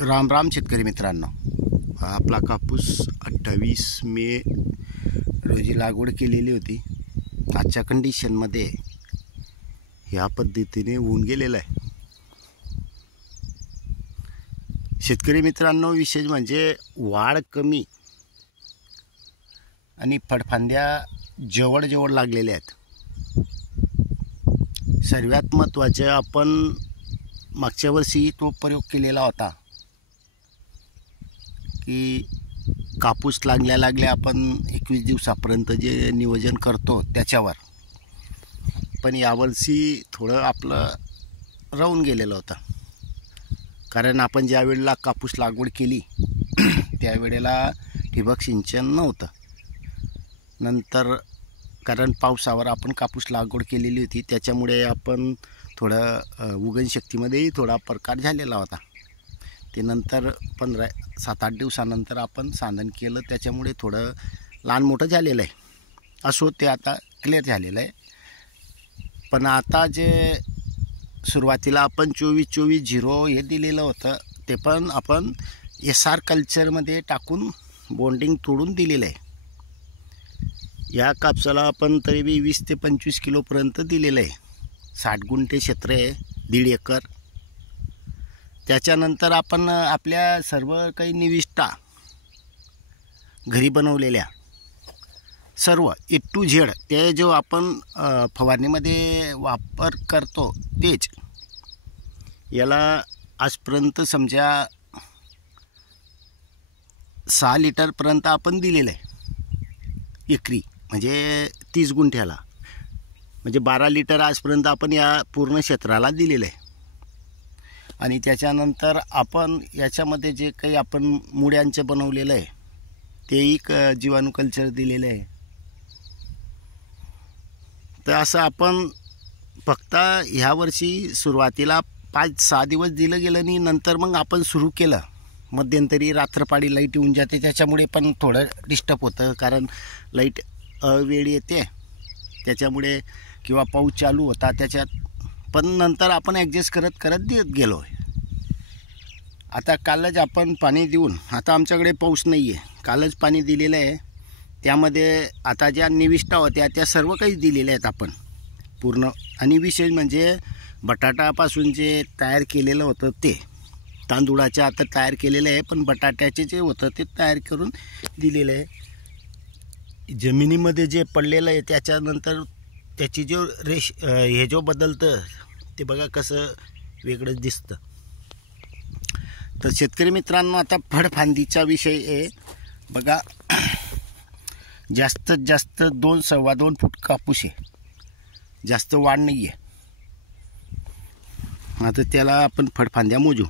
राम राम शेतकरी मित्रांनो, आपला कापूस 28 मे रोजी लागवड केलेली होती. आजच्या कंडिशनमध्ये ह्या पद्धतीने होऊन गेलेला आहे. शेतकरी मित्रांनो, विशेष म्हणजे वाढ कमी आणि फळफांद्या जवळ जवळ लागलेल्या आहेत. सर्वात महत्त्वाचे, आपण मागच्या वर्षी तो प्रयोग केलेला होता की कापूस लागल्या आपण 21 दिवसापर्यंत जे नियोजन करतो त्याच्यावर. पण यावर्षी थोडं आपलं राहून गेलेलं होतं, कारण आपण ज्या वेळेला कापूस लागवड केली त्यावेळेला ठिबक सिंचन नव्हतं. नंतर कारण पावसावर आपण कापूस लागवड केलेली होती, त्याच्यामुळे आपण थोडं उगवणशक्तीमध्येही थोडा प्रकार झालेला होता. ते नंतर 7-8 दिवसानंतर आपण सांधन केलं, त्याच्यामुळे थोडं लहान मोठं झालेलं आहे. असो, ते आता क्लिअर झालेलं आहे. पण आता जे सुरुवातीला आपण 24-24-0 हे दिलेलं होतं, ते पण आपण SR कल्चरमध्ये टाकून बॉन्डिंग तोडून दिलेलं आहे. या कापसाला आपण तरी 20 ते 25 किलोपर्यंत दिलेलं आहे. 60 गुंठे क्षेत्र आहे, 1.5 एकर. त्याच्यानंतर आपण आपल्या सर्व काही निविष्ठा घरी बनवलेल्या सर्व A to Z, ते जो आपण फवारणीमध्ये वापर करतो तेच याला आजपर्यंत समजा 6 लिटरपर्यंत आपण दिलेलं आहे एकरी, म्हणजे 30 गुंठ्याला, म्हणजे 12 लिटर आजपर्यंत आपण या पूर्ण क्षेत्राला दिलेलं आहे. आणि त्याच्यानंतर आपण याच्यामध्ये जे काही आपण मुळ्यांचं बनवलेलं आहे तेही जीवाणू कल्चर दिलेलं आहे. तर असं आपण फक्त ह्या वर्षी सुरुवातीला 5-6 दिवस दिलं गेलं आणि नंतर मग आपण सुरू केलं. मध्यंतरी रात्रपाळी लाईट येऊन जाते, त्याच्यामुळे पण थोडं डिस्टर्ब होतं, कारण लाईट वेळ येते त्याच्यामुळे, किंवा पाऊस चालू होता त्याच्यात. पण नंतर आपण ॲडजस्ट करत देत गेलो. आता कालच आपण पाणी देऊन, आता आमच्याकडे पाऊस नाही आहे, कालच पाणी दिलेलं आहे. त्यामध्ये आता ज्या निविष्ठा होत्या त्या सर्व काही दिलेल्या आहेत आपण पूर्ण. आणि विशेष म्हणजे बटाटापासून जे तयार केलेलं होतं ते तांदूळाच्या आता तयार केलेलं आहे, पण बटाट्याचे जे होतं ते तयार करून दिलेलं आहे. जमिनीमध्ये जे पडलेलं आहे त्याच्यानंतर त्याची जो हे जो बदलतं ते बघा कसं वेगळंच दिसतं. तर शेतकरी मित्रांनो, आता फळफांदीचा विषय आहे बघा. जास्तीत जास्त 2-2.25 फूट कापूस आहे, जास्त वाढ नाही आहे. आता त्याला आपण फळफांद्या मोजू.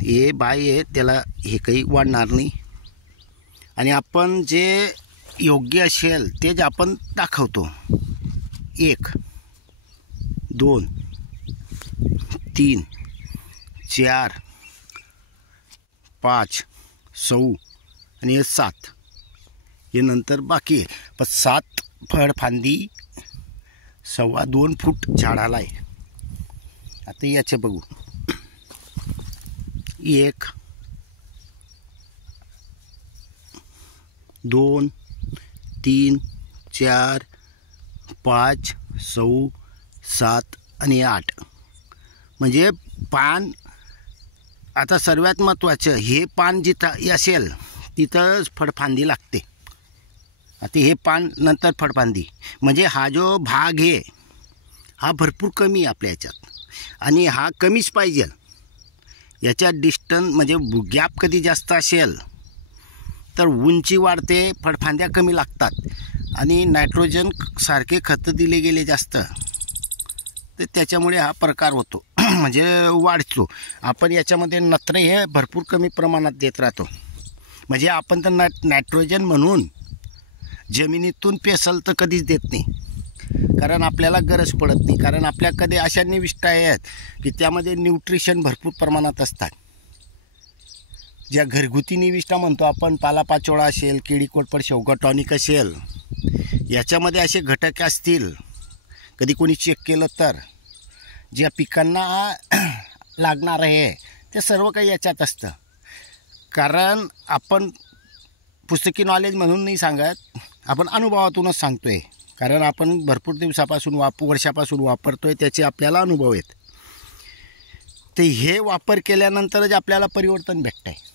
हे बाय आहे, त्याला हे काही वाढणार नाही. आणि आपण जे योग्य असेल तेच आपण दाखवतो. 1, 2, 3, 4, 5, 6 आणि 7 हे नंतर बाकी आहे. पण 7 फळफांदी 2.25 फूट झाडाला आहे. आता याचे बघू. 1, 2, 3, 4, 5, 6, 7 आणि 8. म्हणजे पान, आता सर्वात महत्त्वाचं, हे पान जिथं असेल तिथंच फळफांदी लागते. आता हे पान नंतर फळफांदी, म्हणजे हा जो भाग आहे हा भरपूर कमी आहे आपल्या ह्याच्यात, आणि हा कमीच पाहिजे. याच्या डिस्टन्स म्हणजे गॅप कधी जास्त असेल तर उंची वाढते, फळफांद्या कमी लागतात, आणि नायट्रोजन सारखे खतं दिले गेले जास्त, तर त्याच्यामुळे हा प्रकार होतो म्हणजे वाढतो. आपण याच्यामध्ये नत्र हे भरपूर कमी प्रमाणात देत राहतो. म्हणजे आपण तर नायट्रोजन म्हणून जमिनीतून पेसल तर कधीच देत नाही, कारण आपल्याला गरज पडत नाही. कारण आपल्याकडे अशा निविष्ठा आहेत की त्यामध्ये न्यूट्रिशन भरपूर प्रमाणात असतात. ज्या घरगुती निविष्ठा म्हणतो आपण, पालापाचोळा असेल, केळी कोळपड शेवगा टॉनिक असेल, याच्यामध्ये असे घटक असतील, कधी कोणी चेक केलं तर ज्या पिकांना लागणार आहे ते सर्व काही याच्यात असतं. कारण आपण पुस्तकी नॉलेज म्हणून नाही सांगत, आपण अनुभवातूनच सांगतो आहे. कारण आपण भरपूर दिवसापासून वर्षापासून वापरतो आहे, त्याचे आपल्याला अनुभव आहेत. ते हे वापर केल्यानंतरच आपल्याला परिवर्तन भेटतं आहे.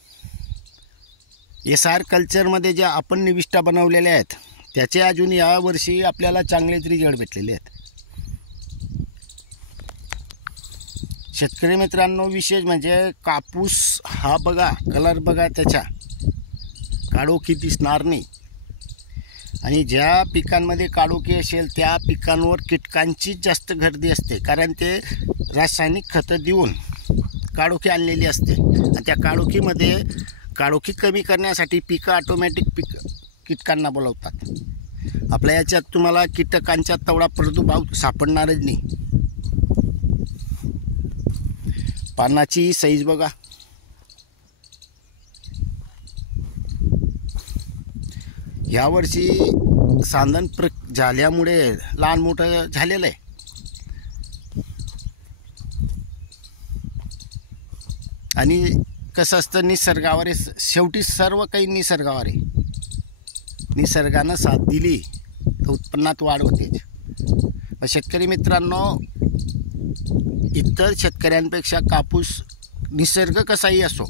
SR कल्चरमध्ये जे आपण निविष्ठा बनवलेल्या आहेत त्याचे अजून यावर्षी आपल्याला चांगलेच रिझल्ट भेटलेले आहेत. शेतकरी मित्रांनो, विशेष म्हणजे कापूस हा बघा, कलर बघा, त्याच्या काळोखी दिसणार नाही. आणि ज्या पिकांमध्ये काळोखी असेल त्या पिकांवर कीटकांचीच जास्त गर्दी असते. कारण ते रासायनिक खतं देऊन काळोखी आणलेली असते. आणि त्या काळोखीमध्ये काळोखी कमी करण्यासाठी पिकं ऑटोमॅटिक कीटकांना बोलवतात. आपल्या याच्यात तुम्हाला कीटकांचा तेवढा प्रादुर्भाव सापडणारच नाही. पानाची साईज बघा, यावर्षी सांदण झाल्यामुळे लहान मोठं झालेलं आहे. आणि कसं असतं, निसर्गावर आहे शेवटी, सर्व काही निसर्गावर आहे. निसर्गानं साथ दिली तर उत्पन्नात वाढ होते. शेतकरी मित्रांनो, इतर शेतकऱ्यांपेक्षा कापूस निसर्ग कसाही असो,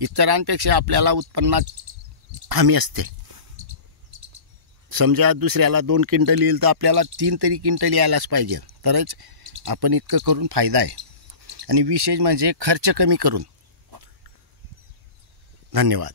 इतरांपेक्षा आपल्याला उत्पन्नात हमी असते. समजा दुसऱ्याला 2 क्विंटल येईल तर आपल्याला 3 तरी क्विंटल यायलाच पाहिजे, तरच आपण इतकं करून फायदा आहे. आणि विशेष म्हणजे खर्च कमी करून. धन्यवाद.